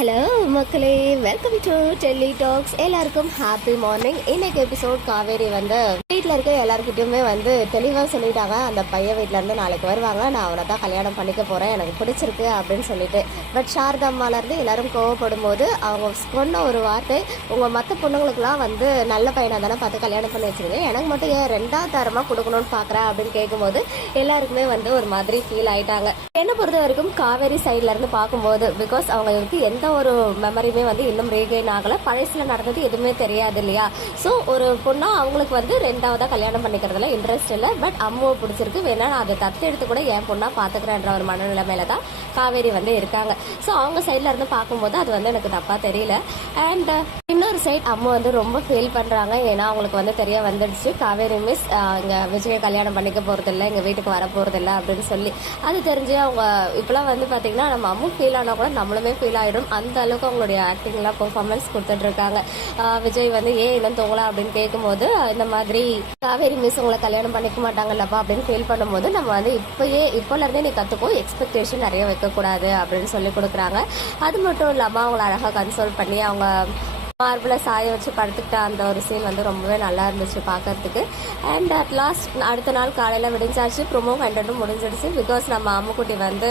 Hello மக்களே, welcome to Delhi tax. எல்லாருக்கும் happy morning. இன்னைக்கு எபிசோட் காவேரி வந்து வீட்டில் இருக்க எல்லாருக்கிட்டையுமே வந்து தெளிவாக சொல்லிட்டாங்க. அந்த பையன் வீட்டிலேருந்து நாளைக்கு வருவாங்க, நான் அவனை தான் கல்யாணம் பண்ணிக்க போகிறேன், எனக்கு பிடிச்சிருக்கு அப்படின்னு சொல்லிட்டு. பட் சாரதா அம்மாலேருந்து எல்லாரும் கோவப்படும் போது அவங்க சொன்ன ஒரு வார்த்தை, உங்கள் மற்ற பொண்ணுங்களுக்குலாம் வந்து நல்ல பையனாக தானே பார்த்து கல்யாணம் பண்ணி வச்சுருங்க, எனக்கு மட்டும் ஏன் ரெண்டாவது தரமாக கொடுக்கணும்னு பார்க்குறேன் அப்படின்னு கேட்கும்போது எல்லாருக்குமே வந்து ஒரு மாதிரி ஃபீல் ஆகிட்டாங்க. என்னை பொறுத்த வரைக்கும் காவேரி சைட்லேருந்து பார்க்கும்போது, பிகாஸ் அவங்களுக்கு எந்த ஒரு மெமரியுமே வந்து இன்னும் ரீகெயின் ஆகலை, பழசில் நடந்தது எதுவுமே தெரியாது இல்லையா. ஸோ ஒரு பொண்ணா அவங்களுக்கு வந்து ரெண்டாவதாக கல்யாணம் பண்ணிக்கிறதுல இன்ட்ரெஸ்ட் இல்லை. பட் அம்மாவை பிடிச்சிருக்கு, வேணா நான் அதை தத்து எடுத்து கூட என் பொண்ணா பார்த்துக்கிறேன்ற ஒரு மனநிலைமையில தான் காவேரி வந்து இருக்காங்க. ஸோ அவங்க சைட்ல இருந்து பார்க்கும்போது அது வந்து எனக்கு தப்பா தெரியல. அண்ட் இன்னொரு சைட் அம்மா வந்து ரொம்ப ஃபீல் பண்றாங்க. ஏன்னா அவங்களுக்கு வந்து தெரிய வந்துடுச்சு, காவேரி மிஸ் இங்க விஜய கல்யாணம் பண்ணிக்க போறதில்லை, எங்க வீட்டுக்கு வர போறதில்லை அப்படின்னு சொல்லி. அது தெரிஞ்சு அவங்க இப்பெல்லாம் வந்து பாத்தீங்கன்னா நம்ம அம்மா ஃபீல் ஆனா கூட நம்மளுமே ஃபீல் ஆயிடும். அந்த அளவுக்கு அவங்களுடைய ஆக்டிங்லாம் பெர்ஃபார்மன்ஸ் கொடுத்துட்டு இருக்காங்க. விஜய் வந்து ஏன் இன்னும் தூங்கலாம் அப்படின்னு கேட்கும்போது, இந்த மாதிரி காவேரி மிஸ் உங்களை கல்யாணம் பண்ணிக்க மாட்டாங்கல்லப்பா அப்படின்னு ஃபீல் பண்ணும்போது, நம்ம வந்து இப்போல இருந்தே நீ கற்றுக்கோ, எக்ஸ்பெக்டேஷன் நிறைய வைக்கக்கூடாது அப்படின்னு சொல்லி கொடுக்குறாங்க. அது மட்டும் இல்லாமல் அவங்கள அழகாக கன்சோல் பண்ணி அவங்க மார்பில் சாய வச்சு படுத்துக்கிட்ட அந்த ஒரு சீன் வந்து ரொம்பவே நல்லா இருந்துச்சு பார்க்கறதுக்கு. அண்ட் அட் லாஸ்ட் அடுத்த நாள் காலையில் விடிஞ்சாச்சு, ப்ரொமோ கண்டென்ட்டும் முடிஞ்சிடுச்சு. பிகாஸ் நம்ம அம்முக்குட்டி வந்து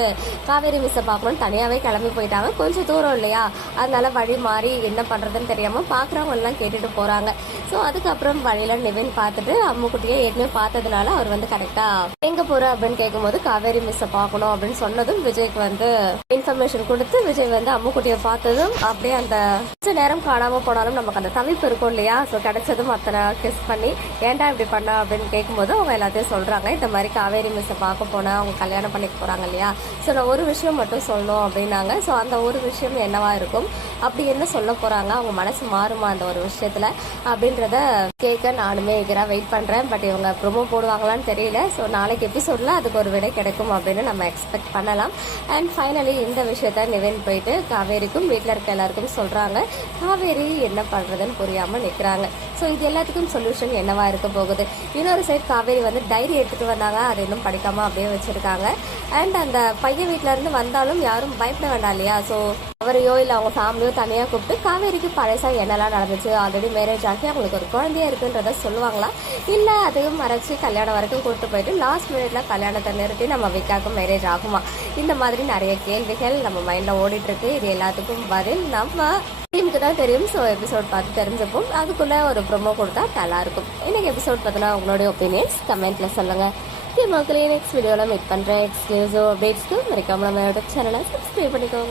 காவேரி மிஸ்ஸை பார்க்கணும்னு தனியாகவே கிளம்பி போயிட்டாங்க. கொஞ்சம் தூரம் இல்லையா, அதனால வழி மாறி என்ன பண்ணுறதுன்னு தெரியாமல் பார்க்குறவங்க எல்லாம் கேட்டுட்டு போகிறாங்க. ஸோ அதுக்கப்புறம் வழியில் நிவின் பார்த்துட்டு அம்முக்குட்டியை ஏற்கனவே பார்த்ததுனால அவர் வந்து கரெக்டாக எங்கே போகிற அப்படின்னு கேட்கும்போது காவேரி மிஸ்ஸை பார்க்கணும் அப்படின்னு சொன்னதும் விஜய்க்கு வந்து இன்ஃபர்மேஷன் கொடுத்து, விஜய் வந்து அம்முக்குட்டியை பார்த்ததும் அப்படியே அந்த கொஞ்ச நேரம் காணாமல் போனாலும் நமக்கு அந்த தவிப்பு இருக்கும் இல்லையா. ஸோ கிடைச்சதும் அத்தனை கிஸ் பண்ணி ஏன்டா இப்படி பண்ண அப்படின்னு கேட்கும்போது அவங்க எல்லாத்தையும் சொல்றாங்க. இந்த மாதிரி காவேரி மிஸ்ஸை பார்க்க போனா அவங்க கல்யாணம் பண்ணிக்க போறாங்க இல்லையா. ஸோ நான் ஒரு விஷயம் மட்டும் சொல்லணும் அப்படின்னாங்க. ஸோ அந்த ஒரு விஷயம் என்னவா இருக்கும், அப்படி என்ன சொல்ல போறாங்க, அவங்க மனசு மாறுமா அந்த ஒரு விஷயத்துல அப்படின்றத கேட்க நானுமே வெயிட் பண்றேன். பட் இவங்க ப்ரொமோ போடுவாங்களான்னு தெரியல. ஸோ நாளைக்கு எபிசோட்ல அதுக்கு ஒரு விடை கிடைக்கும் அப்படின்னு நம்ம எக்ஸ்பெக்ட் பண்ணலாம். அண்ட் ஃபைனலி இந்த விஷயத்த நிவின் போயிட்டு காவேரிக்கும் வீட்டில் இருக்க எல்லாருக்கும் சொல்றாங்க. காவேரி என்ன பண்றதுன்னு புரியாம நிக்கிறாங்க. ஸோ இது எல்லாத்துக்கும் சொல்யூஷன் என்னவா இருக்க போகுது. இன்னொரு சைட் காவேரி வந்து டைரி எடுத்துட்டு வந்தாங்க, அதை இன்னும் படிக்காம அப்படியே வச்சிருக்காங்க. அண்ட் அந்த பையன் வீட்டுல இருந்து வந்தாலும் யாரும் பயப்பட வேண்டாம் இல்லையா. ஸோ அவரையோ இல்லை அவங்க ஃபேமிலியோ தனியாக கூப்பிட்டு காவேரிக்கு பழசா என்னெல்லாம் நடந்துச்சு, ஆல்ரெடி மேரேஜ் ஆகி அவங்களுக்கு ஒரு குழந்தையா இருக்குன்றத சொல்லுவாங்களா, இல்லை அதையும் மறைச்சி கல்யாணம் வரைக்கும் கூப்பிட்டு போயிட்டு லாஸ்ட் மினிட்ல கல்யாணத்தை நிறுத்தி நம்ம விக்காக்கும் மேரேஜ் ஆகுமா, இந்த மாதிரி நிறைய கேள்விகள் நம்ம மைண்ட்ல ஓடிட்டு இருக்கு. இது எல்லாத்துக்கும் பதில் நம்ம டீமுக்கு தான் தெரியும். ஸோ எபிசோட் பார்த்து தெரிஞ்சப்போம் அதுக்குள்ள ஒரு ப்ரோமோ கொடுத்தா நல்லா இருக்கும். இன்னைக்கு எபிசோட் பார்த்தீங்கன்னா உங்களுடைய ஒப்பீனியன்ஸ் கமெண்ட்ல சொல்லுங்க. மக்களே, நெக்ஸ்ட் வீடியோவில் மீட் பண்ணுறேன். எக்ஸ்க்ளூசிவ் அப்டேட்ஸ்க்கு மறக்காம நம்ம சேனலை சப்ஸ்கிரைப் பண்ணிக்கோங்க.